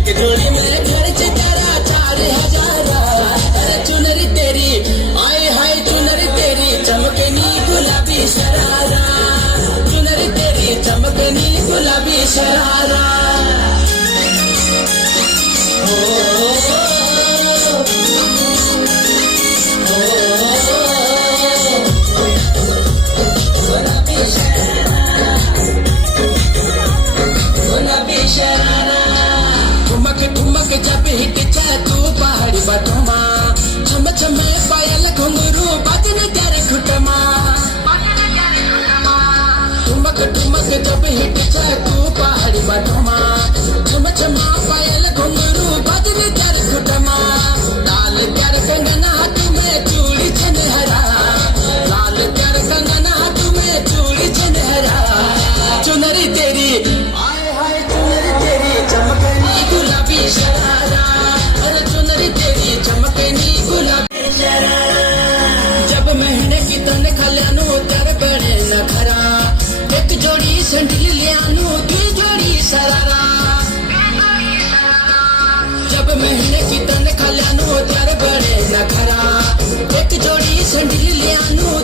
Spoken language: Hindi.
एक जोड़ी में खर्च करा 4,000। अरे चुनरी तेरी आए हाय चुनरी तेरी चमकनी गुलाबी शरारा, चुनरी तेरी चमकनी गुलाबी शरारा। ठुमक ठुमक जब हिट तू पहाड़ी बटमा, छम छम पायल घुंघरू बजन कर घुटमा। ठुमक ठुमक जब हिट तू पहाड़ी बटमा, छम छम पायल घुंघरू बजन कर घुटमा। लाल कर कंगना तुम्हें चूड़ी छनहरा, लाल कर कंगना तुम्हें चूड़ी छनहरा। चुनरी तेरी आए हाय चुनरी तेरी चमकनी गुलाबी शरारा, अरे चुनरी तेरी चमकनी गुलाबी शरारा। जब महीने की तनख्वाह ल्यानु तेरे बड़े नखरा, एक जोड़ी सैंडल लियानु 2 जोड़ी शरारा। जब महीने की तनख्वाह ल्यानु तेरे बड़े नखरा, एक जोड़ी सैंडल लियानु